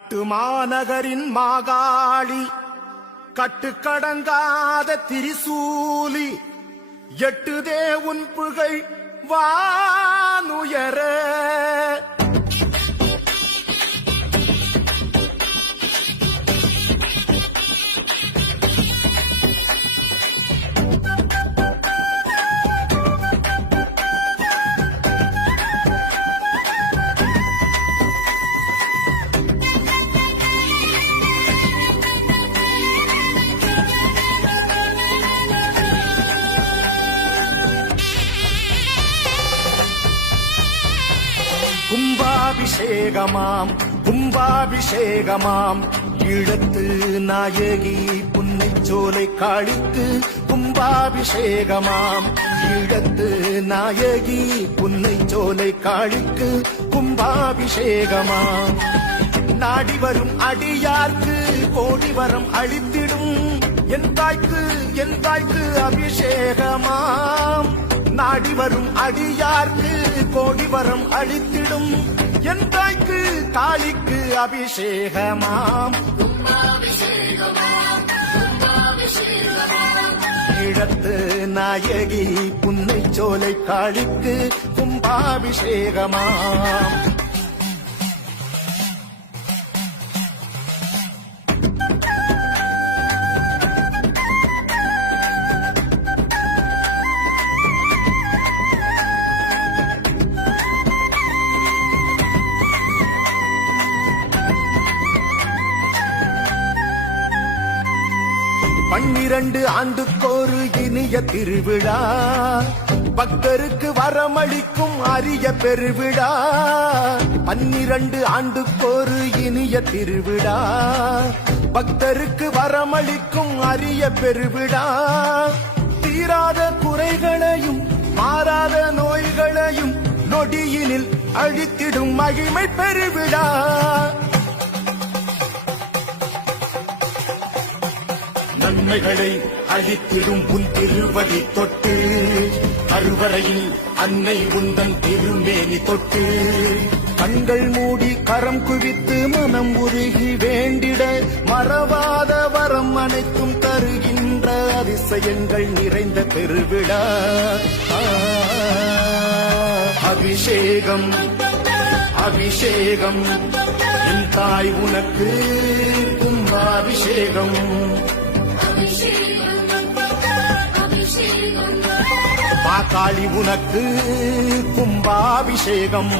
காட்டு மாநகரின் மாகாளி கட்டுக்கடங்காத திரிசூலி எட்டுதே உன் புகழ் வானுயர கும்பாபிஷேகமாம் கும்பாபிஷேகமாம் ஈழத்து நாயகி புன்னைச்சோலை காளிக்கு கும்பாபிஷேகமாம் ஈழத்து நாயகி புன்னைச்சோலை காளிக்கு கும்பாபிஷேகமாம் நாடி வரும் அடியார்க்கு கோடி வரம் அளித்திடும் என் தாய்க்கு அபிஷேகமாம் நாடி வரும் அடியார்க்கு கோடி வரம் அளித்திடும் என் தாய்க்கு காளிக்கு அபிஷேகமாம் ஈழத்து நாயகி புன்னைச்சோலை காளிக்கு கும்பாபிஷேகமாம் பன்னிரண்டு ஆண்டுக்கொரு இனிய திருவிழா பக்தருக்கு வரமளிக்கும் அரிய பெருவிழா 12 ஆண்டுக்கொரு இனிய திருவிழா பக்தருக்கு வரமளிக்கும் அரிய பெருவிழா தீராத குறைகளையும் மாறாத நோய்களையும் நொடியினில் அழித்திடும் மகிமை பெருவிழா நன்மைகளை அளித்திடும் உன் திருவடி தொட்டு கருவறையில் அன்னை உந்தன் திருமேனி தொட்டு கண்கள் மூடி கரம் குவித்து மனம் உருகி வேண்டிட மறவாத வரம் அனைத்தும் தருகின்ற அதிசயங்கள் நிறைந்த பெருவிழா அபிஷேகம் அபிஷேகம் என் தாய் உனக்கு கும்பாபிஷேகம் மாகாளி உனக்கு கும்பாபிஷேகம்